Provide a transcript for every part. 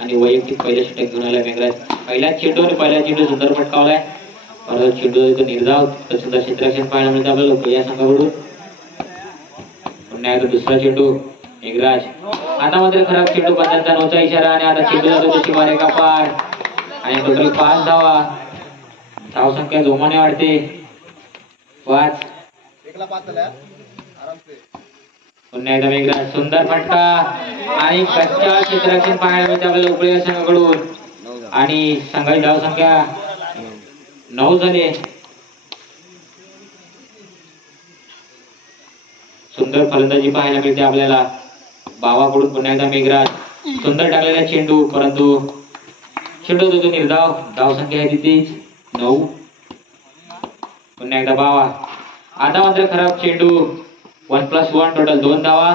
आणि वैयक्तिक पहिला षटक घेऊन आला मेघराज. पहिला चेंडू आणि पहिला चेंडू सुंदर फटकावलाय. परत चेंडू तो निर्धाव सुंदर क्षेत्ररक्षण पाहायला मिळतं आपल्याला लोक या संघाकडून. पुन्हा एकदा दुसरा चेंडू मेघराज. आता मात्र खराब चेंडू पंचांचा नोचा इशारा आणि आता चेंडू जातो तशी मारे का पार आणि टोटल 5 धावा. धावसंख्या जोमाने वाढते 5. पुन्हा एकदा मेघराज सुंदर फटका आणि कच्च्या क्षेत्ररक्षण पाहायला मिळते आपल्याला उपळी संघाकडून आणि संघाची धावसंख्या 9 झाले. सुंदर फलंदाजी पाहायला मिळते आपल्याला बावाकडून. पुन्हा एकदा मेघराज सुंदर टाकलेला चेंडू परंतु चेंडू तो निर्धाव. धावसंख्या आहे तिथेच 9. पुन्हा एकदा बावा. आता मात्र खराब चेंडू 1+1 टोटल 2 धावा.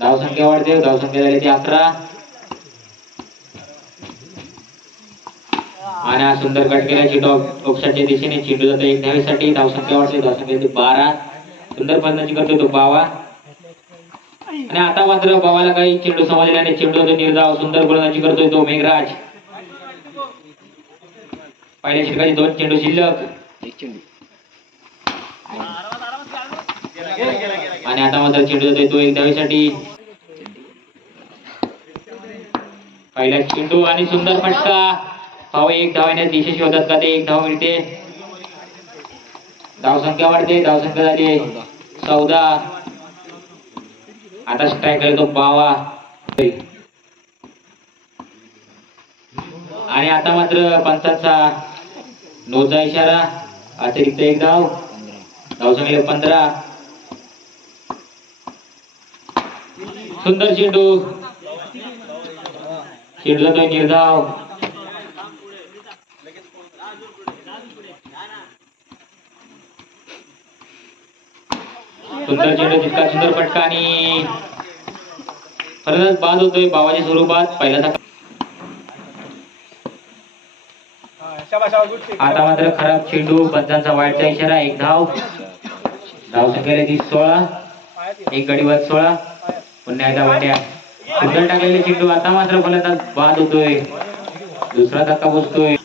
धावसंख्या वाढते. धावसंख्या झाली ती 11 आणि हा सुंदर कट केला चेंडू टोपशाच्या दिशेने. चेंडू जातो 1 धावेसाठी. धावसंख्या वाढते. धावसंख्या 12. सुंदर फलंदाजी करतो तो बावा आणि आता मात्र बावाला काही चेंडू समजल्याने चेंडू जातो निर्धाव. सुंदर फलंदाजी करतोय तो मेघराज. पहिल्या षटकाचे 2 चेंडू शिल्लक आणि आता मात्र चेंडू जातोय तो 1 धावेसाठी. पहिला चेंडू आणि सुंदर फटका. भाऊ 1 धावेने दिशेशी होतात का ते 1 धाव मिळते. धावसंख्या वाढते. धावसंख्या झाली 14. आता स्ट्राईक करतो बावा आणि आता मात्र पंचांचा नोचा इशारा. अतिरिक्त 1 धाव. धावसंख्या 15. सुंदर चेंडू. चेंडू जातोय निर्धाव. सुंदर चेंडू तितका सुंदर फटका आणि फलंदाज बाद होतोय बावाच्या स्वरूपात. पहिला धक्का. आता मात्र खराब चेंडू पंचांचा वाईटचा इशारा. 1 धाव. धावसंख्या ती 16. 1 गडी बाद 16. पुन्हा एकदा वाट्या. सुंदर टाकलेले चेंडू. आता मात्र फलंदाज बाद होतोय. दुसरा धक्का बसतोय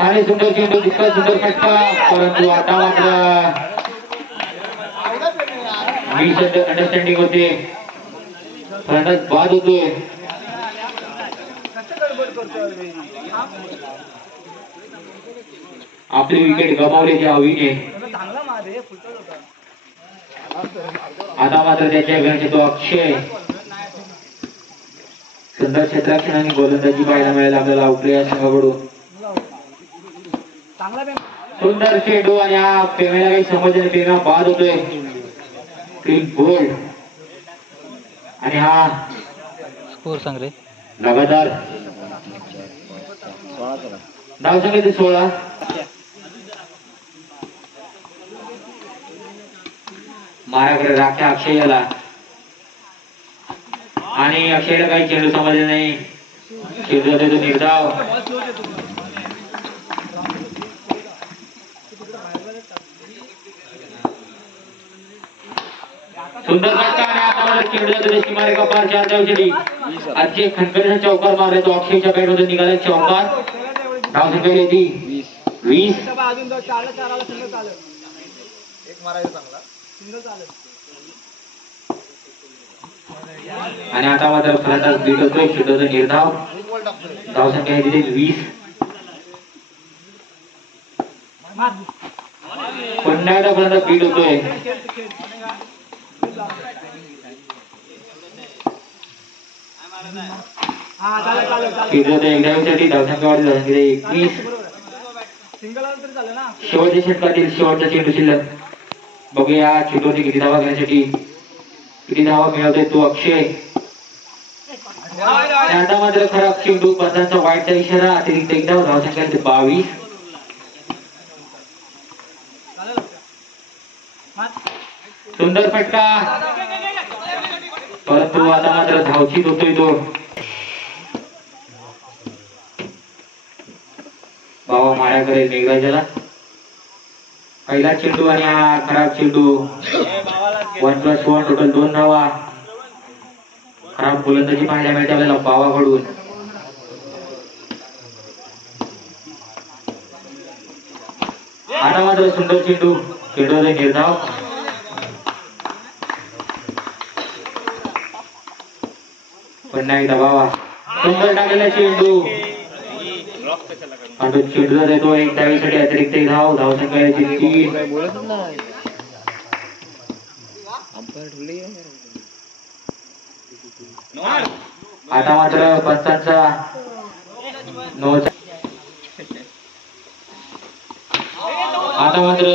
आणि सुंदर चेंडू तितका सुंदर फटका परंतु आता मात्र अंडरस्टँडिंग होते. फलंदाज बाद होतोय. आपली विकेट गमावली हवीने. आता मात्र त्याच्या घरचे तो अक्षय. सुंदर क्षेत्ररक्षण आणि गोलंदाजी पाहायला मिळेल आपल्याला उपले या संघाकडून. सुंदर चेंडू आणि हा पेमेला काही समजले. पेमा बाद होतोय. क्लीन बोल्ड आणि हा स्कोर सांग रे. लगातार धावसंख्या ती 16. माराकडे राख्या अक्षयला आणि अक्षयला काही चेंडू समजले नाही. चेंडू जातो तो निर्धाव. सुंदर फटका आणि आता मात्र चेंडू जातो तशी मारे का पार 4 धावेसाठी. आजचे खणखणीचा चौकार मारला तो अक्षयच्या बॅट मध्ये निघाला चौकार. धावसंख्या येते 20. आणि आता मात्र फलंदाज बीट होतोय. चेंडूचा निर्धाव. धावसंख्या येते 20. पुन्हा एकदा फलंदाज बीट होतोय. धावसंख्या वाढली 21. शेवटच्या षटकातील शेवटचा चेंडू शिल्लक. बघूया चेंडूने किती धावा घेण्यासाठी किती धावा मिळवतोय तो अक्षय. आता मात्र खराब चेंडू पंचांचा वाईटचा इशारा. अतिरिक्त 1 धाव. धावसंख्या 22. सुंदर फटका परंतु आता मात्र धावचीत होतोय तो. बाबा मारा करेल मेघराजाला. पहिला चेंडू आणि हा खराब चेंडू. 1+1 टोटल 2 धावा. खराब गोलंदाजी पाहायला मिळते आपल्याला बावाकडून. आता मात्र सुंदर चेंडू, चेंडूचा निर्धाव. पुन्हा एकदा बावा, सुंदर टाकलेला चेंडू आणि चेंडूचा देतो एक धावेसाठी अतिरिक्त एक धाव. धावसंख्याची 3. आता मात्र पंचांचा आता मात्र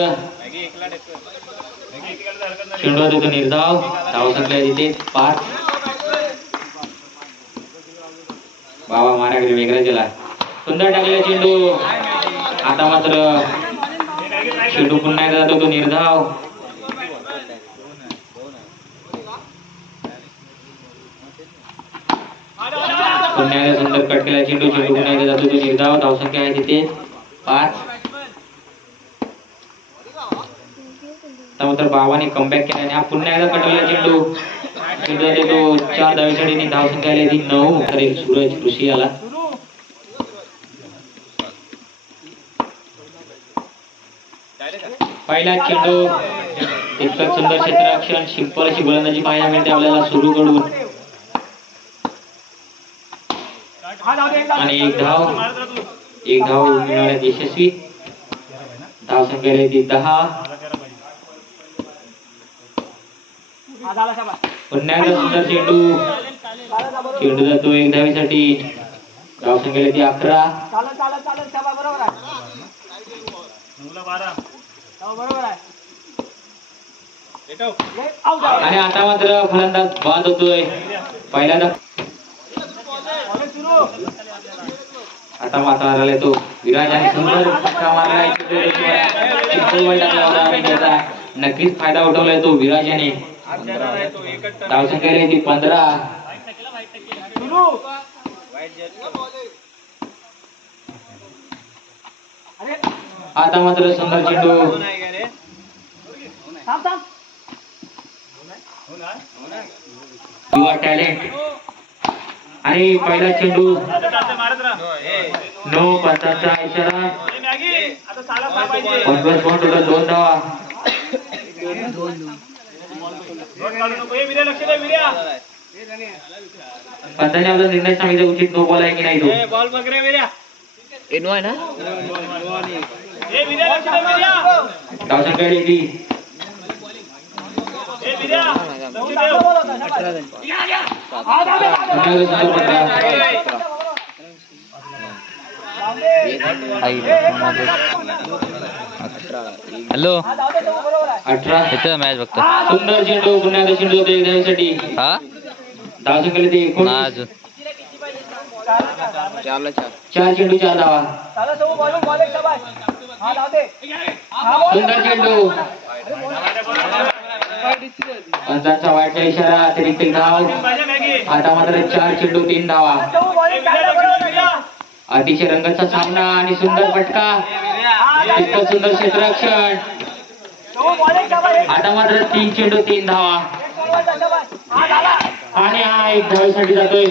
चेंडूचा देतो निर्धाव. धावसंख्या तिथे 5. बाबा माराकडे वेगळा गेला. सुंदर टाकलेला चेंडू. आता मात्र चेंडू पुन्हा एकदा जातो तो निर्धाव. पुन्हा एकदा सुंदर कट केला चेंडू. चेंडू पुन्हा एकदा जातो तो निर्धाव. धावसंख्या आहे तिथे 5. आता मात्र बाबाने कमबॅक केला आणि हा पुन्हा एकदा कटवलेला चेंडू. चेंडू देतो 4 धावेसाठी. धावसंख्या आली ती 9. तर एक सूरज ऋषी आला. पहिला चेंडू. इतकं सुंदर क्षेत्ररक्षण, सिंपल अशी गोलंदाजी पाहायला मिळते आपल्याला सुरू कडून. आणि एक धाव मिळवण्यात यशस्वी. धावसंख्या आली ती 10. पुन्हा एकदा सुंदर चेंडू. चेंडू जातो एक धावेसाठी. धावसंख्या आली ती 11. आणि आता मात्र फलंदाज बाद होतोय. पहिल्यांदा आता मात्र आलाय तो विराज आणि सुंदर फटका मारलाय. नक्कीच फायदा उठवलाय तो विराज याने. धावसंख्या आली ती 15. आता मात्र सुंदर चेंडू. युवा टॅलेंट आणि पहिला चेंडू. नो पंचांचा इशारा. 2 धावा. पंचांनी आपला निर्णय सांगितला उचित. नो बॉल आहे की नाही तो. धावसंख्या आली ती हॅलो 18. इथं मॅच बघतो. सुंदर चेंडू. पुन्हा एकदा चेंडू होते एक धावेसाठी. हा धावसंख्या आली ती 19. 4 चेंडू 4 धावा. सुंदर चेंडू. पंचांचा वाईटचा इशारा. अतिरिक्त धाव. आता मात्र 4 चेंडू 3 धावा. अतिशय रंगाचा सामना आणि सुंदर फटका. इतकं सुंदर क्षेत्ररक्षण. आता मात्र 3 चेंडू 3 धावा. आणि हा एक धावेसाठी जातोय.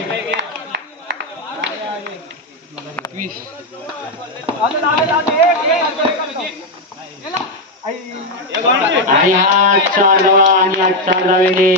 आणि हा 4 धावा. आणि या 4 धावेने